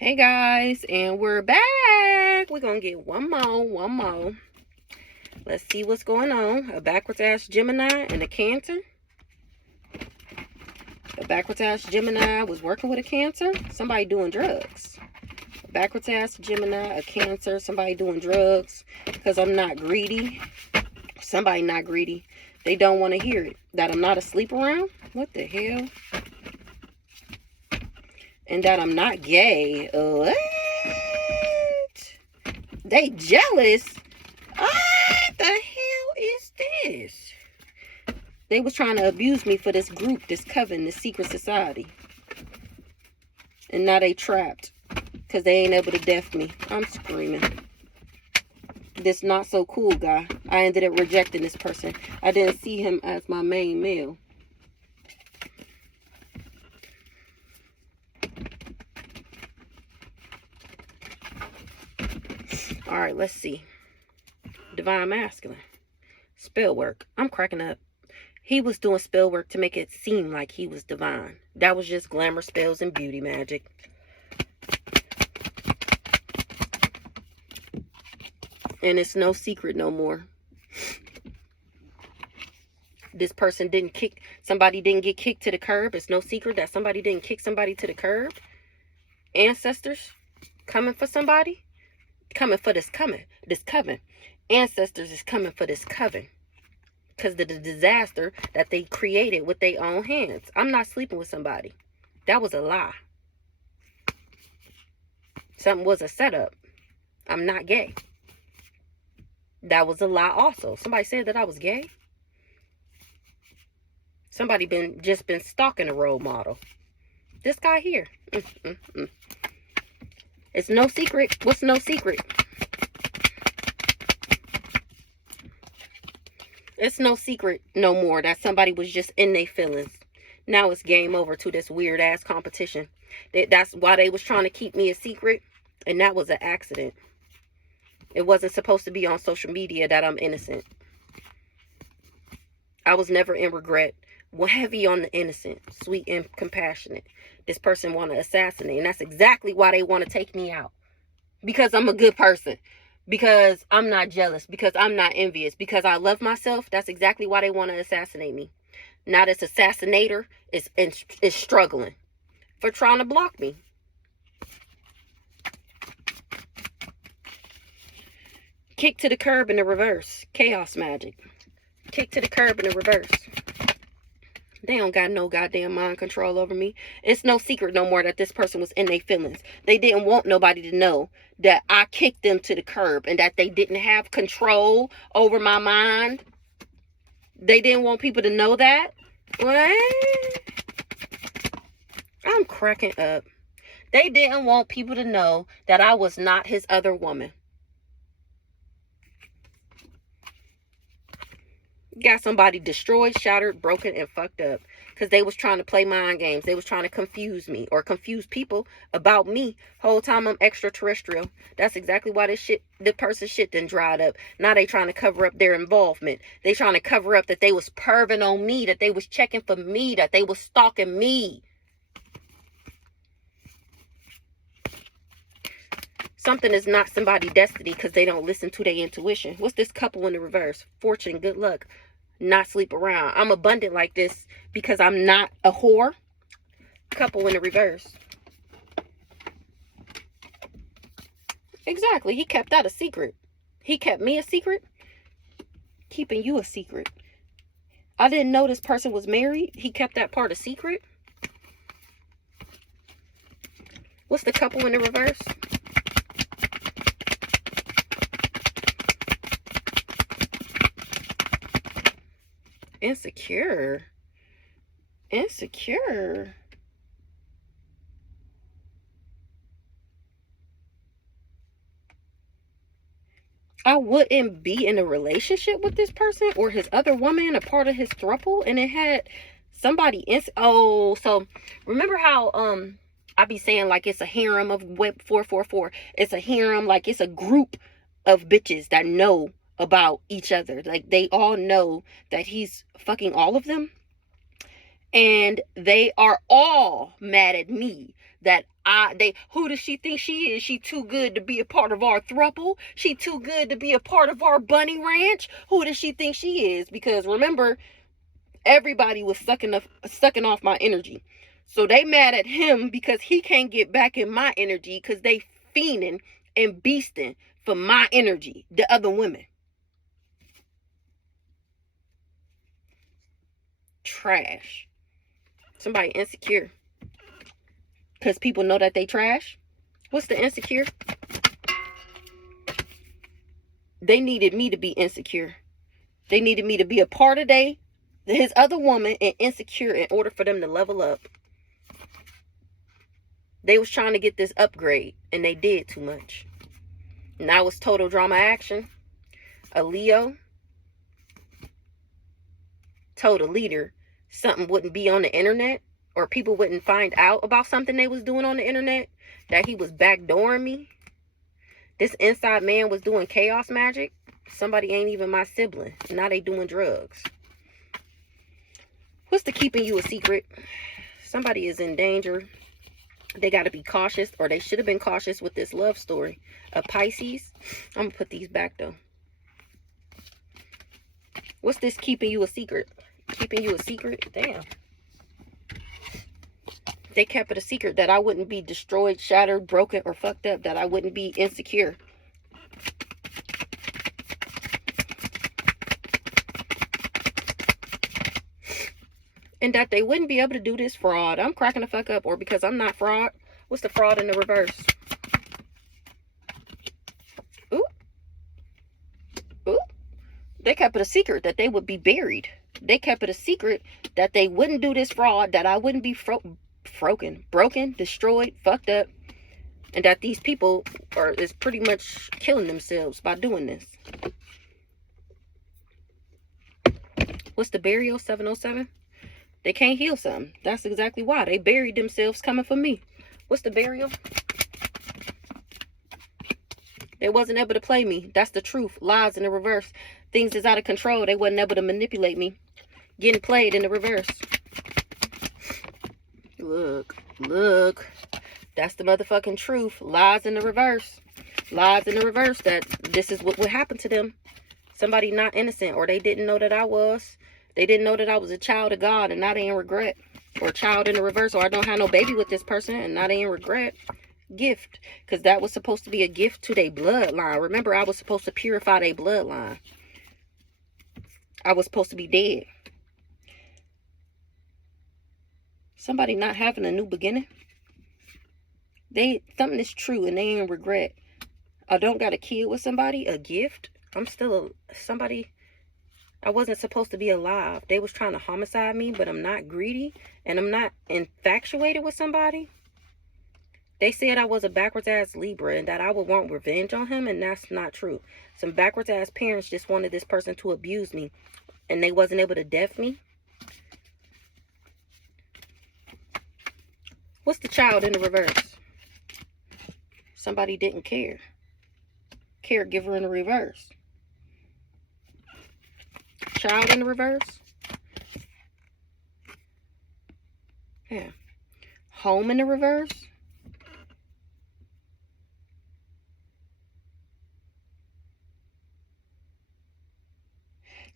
Hey guys, and we're back. We're gonna get one more. Let's see what's going on. A backwards ass Gemini and a Cancer. A backwards ass Gemini was working with a Cancer. Somebody doing drugs. A backwards ass Gemini, a Cancer, somebody doing drugs. Because I'm not greedy. Somebody not greedy. They don't want to hear it. That I'm not asleep around. What the hell? And that I'm not gay. What? They jealous? What the hell is this? They was trying to abuse me for this group, this coven, this secret society. And now they trapped. Because they ain't able to deaf me. I'm screaming. This not so cool guy. I ended up rejecting this person. I didn't see him as my main male. Alright, let's see. Divine Masculine. Spell work. I'm cracking up. He was doing spell work to make it seem like he was divine. That was just glamour spells and beauty magic. And it's no secret no more. This person didn't kick, somebody didn't get kicked to the curb. It's no secret that somebody didn't kick somebody to the curb. Ancestors coming for somebody. Coming for this coven. Ancestors is coming for this coven. Because of the disaster that they created with their own hands. I'm not sleeping with somebody. That was a lie. Something was a setup. I'm not gay. That was a lie also. Somebody said that I was gay. Somebody just been stalking a role model. This guy here. It's no secret. What's no secret? It's no secret no more that somebody was just in their feelings. Now it's game over to this weird ass competition. That's why they was trying to keep me a secret. And that was an accident. It wasn't supposed to be on social media that I'm innocent. I was never in regret. Well, heavy on the innocent, sweet and compassionate. This person want to assassinate. And that's exactly why they want to take me out. Because I'm a good person. Because I'm not jealous. Because I'm not envious. Because I love myself. That's exactly why they want to assassinate me. Now this assassinator is struggling for trying to block me. Kick to the curb in the reverse. Chaos magic. Kick to the curb in the reverse. They don't got no goddamn mind control over me. It's no secret no more that this person was in their feelings. They didn't want nobody to know that I kicked them to the curb and that they didn't have control over my mind. They didn't want people to know that. What? I'm cracking up. They didn't want people to know that I was not his other woman. Got somebody destroyed, shattered, broken, and fucked up. Because they was trying to play mind games. They was trying to confuse me. Or confuse people about me. Whole time I'm extraterrestrial. That's exactly why the person's shit done dried up. Now they trying to cover up their involvement. They trying to cover up that they was perving on me. That they was checking for me. That they was stalking me. Something is not somebody's destiny because they don't listen to their intuition. What's this couple in the reverse? Fortune, good luck. Not sleep around. I'm abundant like this because I'm not a whore. Couple in the reverse. Exactly. He kept that a secret. He kept me a secret. Keeping you a secret. I didn't know this person was married. He kept that part a secret. What's the couple in the reverse? Insecure. I wouldn't be in a relationship with this person or his other woman, a part of his throuple, and it had somebody so remember how I be saying like it's a harem of Web 444. It's a harem, like it's a group of bitches that know about each other. Like they all know that he's fucking all of them. And they are all mad at me that who does she think she is? She too good to be a part of our throuple? She too good to be a part of our bunny ranch? Who does she think she is? Because remember, everybody was sucking off my energy. So they mad at him because he can't get back in my energy because they fiending and beasting for my energy, the other women. Trash. Somebody insecure because people know that they trash. What's the insecure? They needed me to be insecure. They needed me to be a part of his other woman and insecure in order for them to level up. They was trying to get this upgrade and they did too much. Now it's total drama action. A Leo told a leader something wouldn't be on the internet, or people wouldn't find out about something they was doing on the internet, that he was backdooring me. This inside man was doing chaos magic. Somebody ain't even my sibling. Now they doing drugs. What's the keeping you a secret? Somebody is in danger. They got to be cautious, or they should have been cautious with this love story. A Pisces. I'm going to put these back though. What's this keeping you a secret? Keeping you a secret? Damn. They kept it a secret that I wouldn't be destroyed, shattered, broken, or fucked up. That I wouldn't be insecure. And that they wouldn't be able to do this fraud. I'm cracking the fuck up. Or because I'm not fraud. What's the fraud in the reverse? Ooh. Ooh. They kept it a secret that they would be buried. They kept it a secret that they wouldn't do this fraud. That I wouldn't be broken, destroyed, fucked up. And that these people is pretty much killing themselves by doing this. What's the burial? 707? They can't heal something. That's exactly why. They buried themselves coming for me. What's the burial? They wasn't able to play me. That's the truth. Lies in the reverse. Things is out of control. They wasn't able to manipulate me. Getting played in the reverse. Look. That's the motherfucking truth. Lies in the reverse. Lies in the reverse that this is what would happen to them. Somebody not innocent, or they didn't know that I was. They didn't know that I was a child of God, and now they in regret. Or a child in the reverse, or I don't have no baby with this person, and now they in regret. Gift. Because that was supposed to be a gift to their bloodline. Remember, I was supposed to purify their bloodline. I was supposed to be dead. Somebody not having a new beginning. Something is true, and they in regret. I don't got a kid with somebody, a gift. I'm still somebody. I wasn't supposed to be alive. They was trying to homicide me, but I'm not greedy. And I'm not infatuated with somebody. They said I was a backwards ass Libra and that I would want revenge on him. And that's not true. Some backwards ass parents just wanted this person to abuse me. And they wasn't able to death me. What's the child in the reverse? Somebody didn't care. Caregiver in the reverse. Child in the reverse. Yeah. Home in the reverse.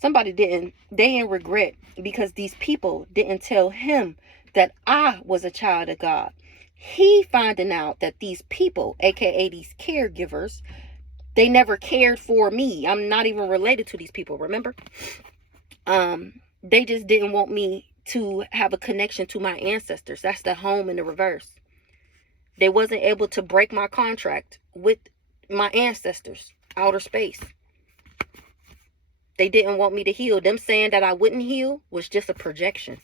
Somebody didn't. They in regret because these people didn't tell him that I was a child of God. He finding out that these people, aka these caregivers, they never cared for me. I'm not even related to these people, remember? They just didn't want me to have a connection to my ancestors. That's the home in the reverse. They wasn't able to break my contract with my ancestors, outer space. They didn't want me to heal. Them saying that I wouldn't heal was just a projection.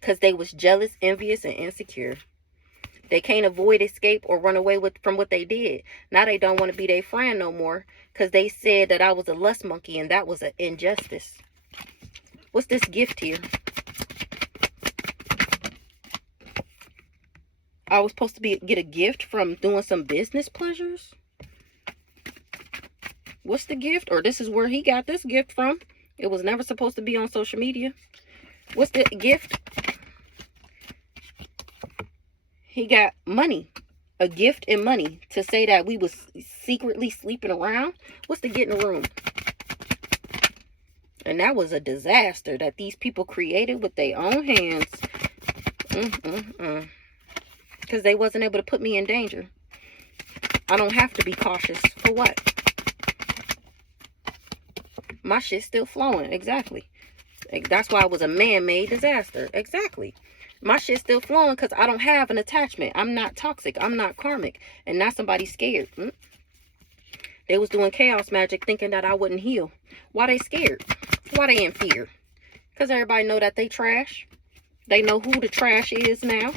Because they was jealous, envious, and insecure. They can't avoid, escape, or run away from what they did. Now they don't want to be their friend no more. Because they said that I was a lust monkey and that was an injustice. What's this gift here? I was supposed to get a gift from doing some business pleasures? What's the gift? Or this is where he got this gift from. It was never supposed to be on social media. What's the gift? He got money, a gift and money to say that we was secretly sleeping around. What's the get in the room? And that was a disaster that these people created with their own hands. Because they wasn't able to put me in danger. I don't have to be cautious. For what? My shit's still flowing. Exactly. That's why it was a man-made disaster. Exactly. My shit's still flowing because I don't have an attachment. I'm not toxic. I'm not karmic. And not somebody scared. They was doing chaos magic thinking that I wouldn't heal. Why they scared? Why they in fear? Because everybody know that they trash. They know who the trash is now.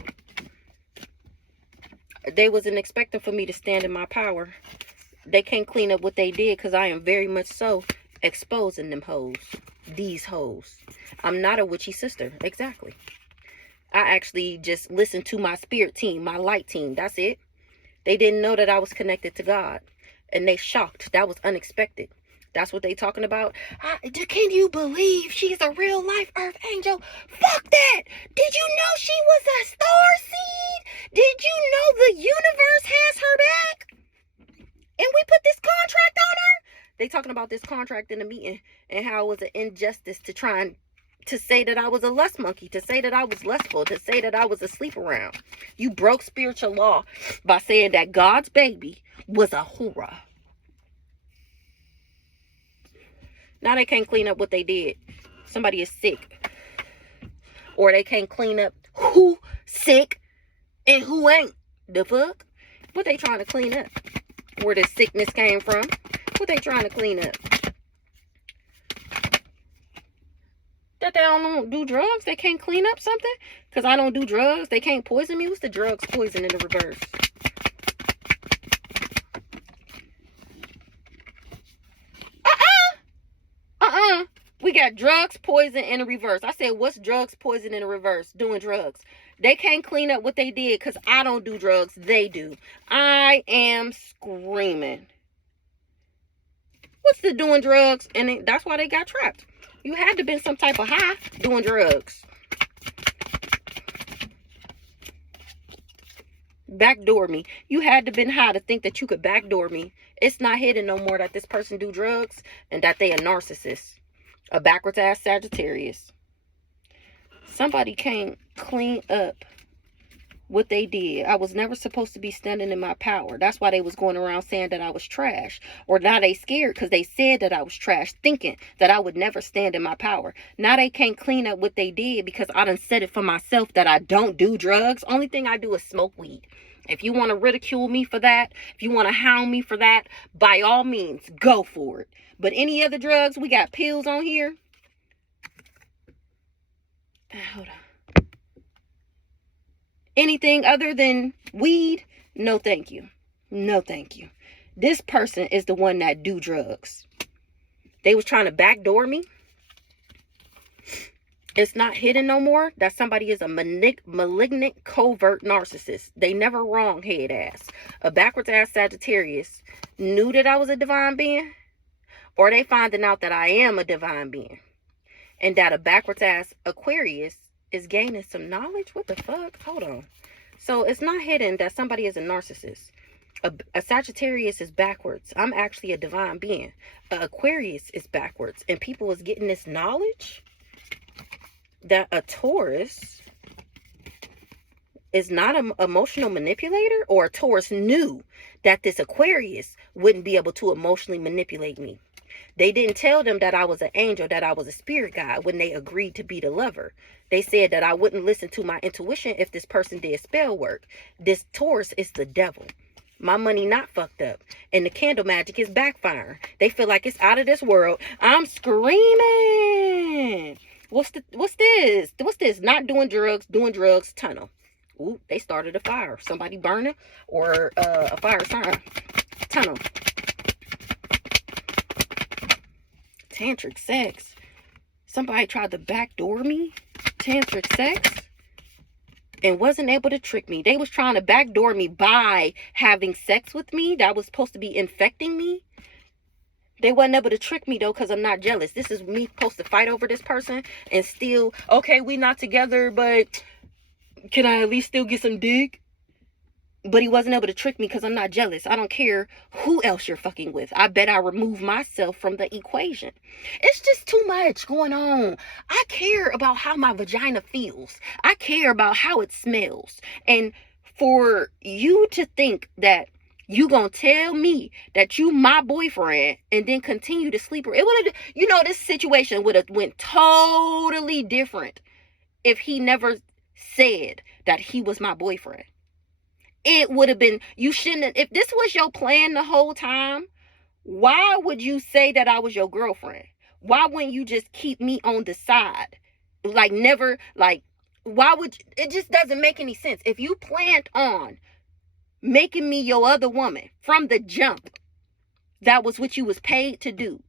They wasn't expecting for me to stand in my power. They can't clean up what they did because I am very much so exposing them hoes. These hoes. I'm not a witchy sister. Exactly. I actually just listened to my spirit team, my light team. That's it. They didn't know that I was connected to God. And they shocked. That was unexpected. That's what they talking about. Can you believe she's a real life earth angel? Fuck that. Did you know she was a star seed? Did you know the universe has her back? And we put this contract on her? They talking about this contract in the meeting and how it was an injustice to try and to say that I was a lust monkey, to say that I was lustful, to say that I was a sleep around. You broke spiritual law by saying that God's baby was a hurrah. Now they can't clean up what they did. Somebody is sick. Or they can't clean up who sick and who ain't. The fuck? What they trying to clean up? Where the sickness came from? What they trying to clean up? That they don't do drugs? They can't clean up something? Because I don't do drugs? They can't poison me? What's the drugs poison in the reverse? We got drugs, poison, in the reverse. I said, what's drugs, poison, in the reverse? Doing drugs. They can't clean up what they did because I don't do drugs. They do. I am screaming. What's the doing drugs? And that's why they got trapped. You had to been some type of high doing drugs. Backdoor me. You had to been high to think that you could backdoor me. It's not hidden no more that this person do drugs and that they a narcissist. A backwards ass Sagittarius. Somebody can't clean up what they did. I was never supposed to be standing in my power. That's why they was going around saying that I was trash. Or now they scared because they said that I was trash, thinking that I would never stand in my power. Now they can't clean up what they did because I done said it for myself that I don't do drugs. Only thing I do is smoke weed. If you want to ridicule me for that, if you want to hound me for that, by all means, go for it. But any other drugs, we got pills on here. Hold on. Anything other than weed, no thank you. No thank you. This person is the one that do drugs. They was trying to backdoor me. It's not hidden no more that somebody is a malignant, covert narcissist. They never wrong head ass. A backwards ass Sagittarius knew that I was a divine being. Or they finding out that I am a divine being. And that a backwards ass Aquarius is gaining some knowledge. What the fuck? Hold on. So it's not hidden that somebody is a narcissist. A Sagittarius is backwards. I'm actually a divine being. A Aquarius is backwards. And people is getting this knowledge that a Taurus is not an emotional manipulator, or a Taurus knew that this Aquarius wouldn't be able to emotionally manipulate me. They didn't tell them that I was an angel, that I was a spirit guide when they agreed to be the lover. They said that I wouldn't listen to my intuition if this person did spell work. This Taurus is the devil. My money not fucked up. And the candle magic is backfiring. They feel like it's out of this world. I'm screaming. What's this? What's this? Not doing drugs, tunnel. Ooh, they started a fire. Somebody burning or a fire sign. Tunnel. Tantric sex. Somebody tried to backdoor me. Tantric sex. And wasn't able to trick me. They was trying to backdoor me by having sex with me. That was supposed to be infecting me. They wasn't able to trick me though, because I'm not jealous. This is me supposed to fight over this person and still, okay, we not together, but can I at least still get some dick? But he wasn't able to trick me because I'm not jealous. I don't care who else you're fucking with. I bet I remove myself from the equation. It's just too much going on. I care about how my vagina feels. I care about how it smells. And for you to think that you gonna tell me that you my boyfriend and then continue to sleep, it would have, this situation would have went totally different if he never said that he was my boyfriend. It would have been, you shouldn't have, if this was your plan the whole time, why would you say that I was your girlfriend? Why wouldn't you just keep me on the side? Like, never, like, why would, it just doesn't make any sense. If you planned on making me your other woman from the jump, that was what you was paid to do.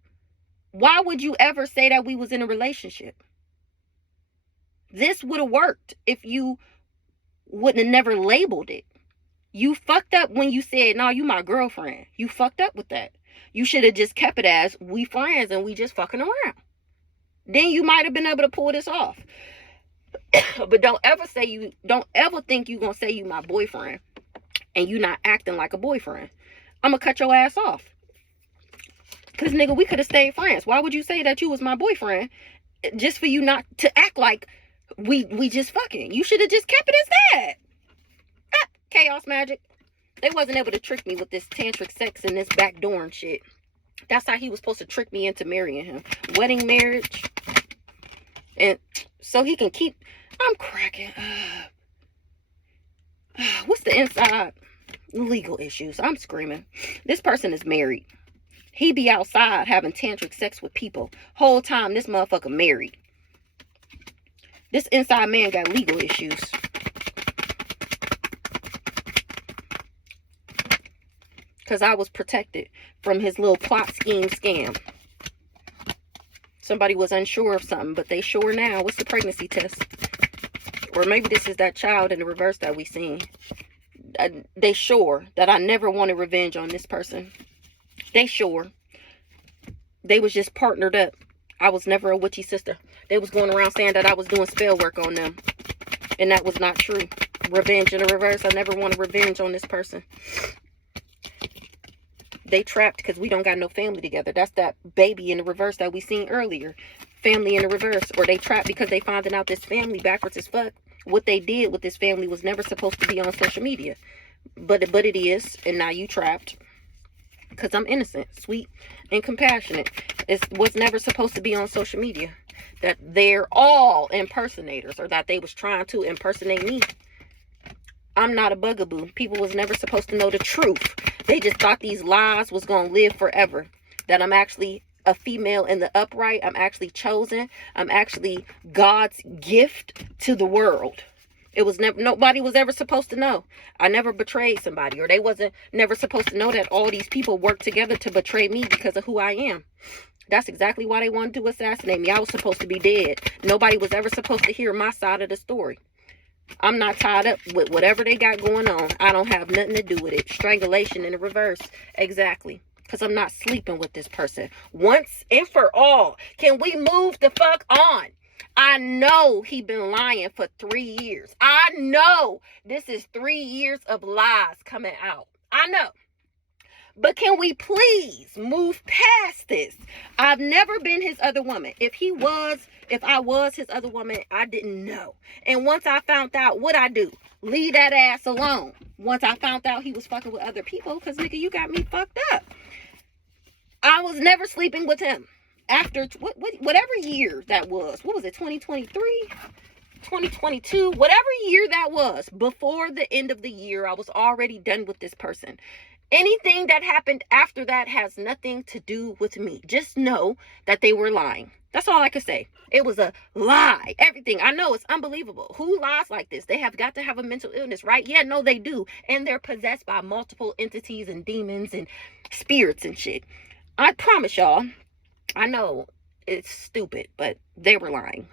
Why would you ever say that we was in a relationship? This would have worked if you wouldn't have never labeled it. You fucked up when you said, no, you my girlfriend. You fucked up with that. You should have just kept it as we friends and we just fucking around. Then you might have been able to pull this off. But don't ever think you gonna say you my boyfriend and you not acting like a boyfriend. I'm gonna cut your ass off. Cause nigga, we could have stayed friends. Why would you say that you was my boyfriend just for you not to act like we just fucking? You should have just kept it as that. Chaos magic. They wasn't able to trick me with this tantric sex and this backdoor and shit. That's how he was supposed to trick me into marrying him. Wedding marriage. And so he can keep... I'm cracking up. What's the inside? Legal issues. I'm screaming. This person is married. He be outside having tantric sex with people. Whole time this motherfucker married. This inside man got legal issues. Because I was protected from his little plot scheme scam. Somebody was unsure of something, but they sure now. What's the pregnancy test? Or maybe this is that child in the reverse that we seen. They sure that I never wanted revenge on this person. They sure. They was just partnered up. I was never a witchy sister. They was going around saying that I was doing spell work on them. And that was not true. Revenge in the reverse. I never wanted revenge on this person. They trapped because we don't got no family together. That's that baby in the reverse that we seen earlier. Family in the reverse. Or they trapped because they finding out this family backwards as fuck. What they did with this family was never supposed to be on social media. But it is. And now you trapped. Because I'm innocent, sweet, and compassionate. It was never supposed to be on social media. That they're all impersonators. Or that they was trying to impersonate me. I'm not a bugaboo. People was never supposed to know the truth. They just thought these lies was going to live forever. That I'm actually a female in the upright. I'm actually chosen. I'm actually God's gift to the world. It was never, nobody was ever supposed to know. I never betrayed somebody. Or they wasn't never supposed to know that all these people worked together to betray me because of who I am. That's exactly why they wanted to assassinate me. I was supposed to be dead. Nobody was ever supposed to hear my side of the story. I'm not tied up with whatever they got going on. I don't have nothing to do with it. Strangulation in the reverse. Exactly. Because I'm not sleeping with this person. Once and for all. Can we move the fuck on? I know he been lying for 3 years. I know this is 3 years of lies coming out. I know. But can we please move past this? I've never been his other woman. If I was his other woman, I didn't know. And once I found out, what'd I do? Leave that ass alone. Once I found out he was fucking with other people, because nigga, you got me fucked up. I was never sleeping with him. After whatever year that was. What was it, 2023? 2022? Whatever year that was. Before the end of the year, I was already done with this person. Anything that happened after that has nothing to do with me. Just know that they were lying. That's all I could say. It was a lie. Everything. I know it's unbelievable. Who lies like this? They have got to have a mental illness, right? Yeah, no, they do. And they're possessed by multiple entities and demons and spirits and shit. I promise y'all. I know it's stupid, but they were lying.